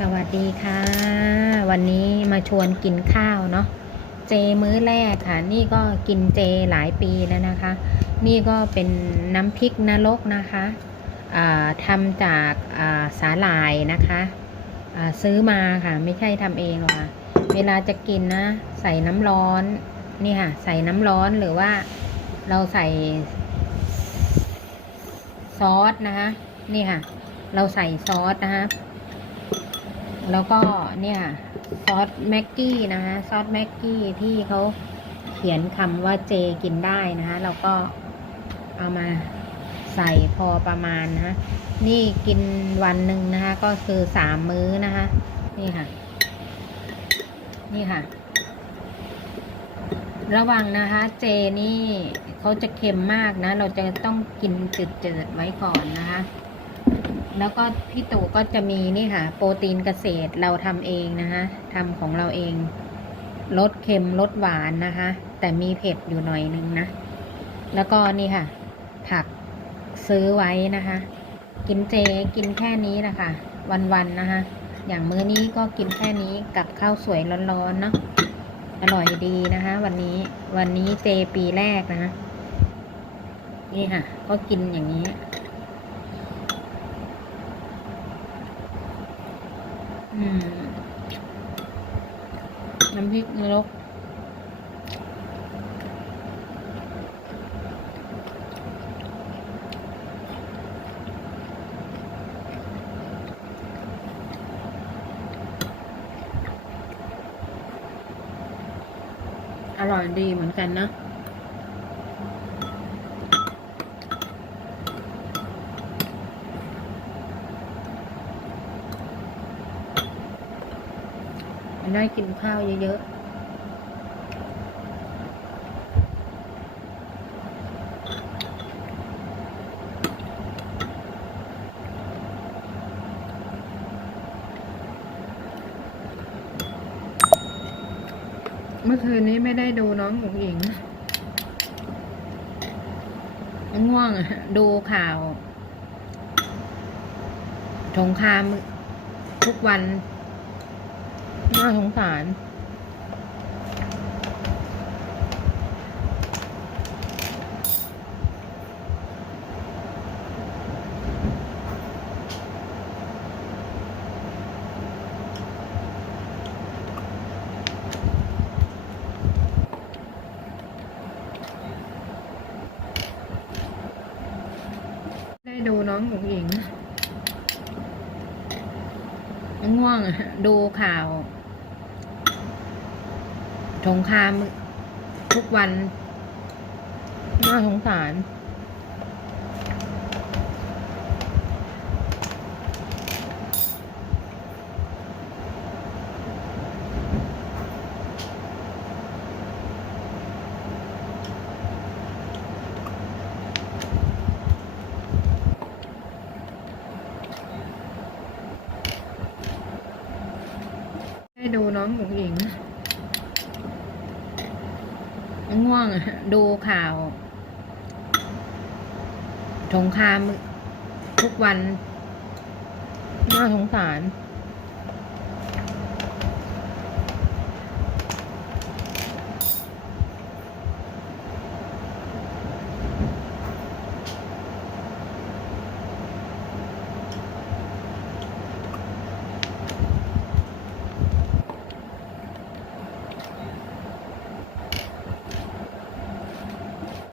สวัสดีค่ะ วันนี้มาชวนกินข้าวเนาะเจมื้อแรกค่ะ นี่ก็กินเจหลายปีแล้วนะคะ นี่ก็เป็นน้ำพริกนรกนะคะอ่าทำจากสาหร่ายนะคะซื้อมาค่ะ ไม่ใช่ทำเองหรอกค่ะ เวลาจะกินนะ ใส่น้ำร้อนนี่ค่ะ ใส่น้ำร้อนหรือว่าเราใส่ซอสนะคะ นี่ค่ะ เราใส่ซอสนะคะ แล้วก็เนี่ยซอสแม็กกี้นะคะซอสแม็กกี้ที่เขาเขียนคำว่าเจกินได้นะคะเราก็เอามาใส่พอประมาณนะคะนี่กินวันหนึ่งนะคะ ก็คือสามมื้อนะคะ นี่ค่ะ นี่ค่ะ ระวังนะคะ เจนี่เขาจะเค็มมากนะ เราจะต้องกินจืดๆไว้ก่อนนะคะ แล้วก็พี่ตู่ก็จะมีนี่ค่ะ โปรตีนเกษตรเราทำเองนะคะทำของเราเองลดเค็มลดหวานนะคะ แต่มีเผ็ดอยู่หน่อยนึงนะ แล้วก็นี่ค่ะ ผักซื้อไว้นะคะ กินเจกินแค่นี้นะคะ วันๆนะคะ อย่างมื้อนี้ก็กินแค่นี้กับข้าวสวยร้อนๆเนาะอร่อยดีนะคะ วันนี้วันนี้เจปีแรกนะคะนี่ค่ะ ก็กินอย่างนี้ อืม น้ำพริกนรกอร่อยดีเหมือนกันนะ ได้กินข้าวเยอะๆเมื่อคืนนี้ไม่ได้ดูน้องหงหญิง ง่วงดูข่าวสงครามทุกวัน น่าสงสารได้ดูน้องหงหญิงง่วงดูข่าว สงครามทุกวัน น่าสงสารได้ดูน้องหงหญิง ง่วงดูข่าวสงครามทุกวัน น่าสงสาร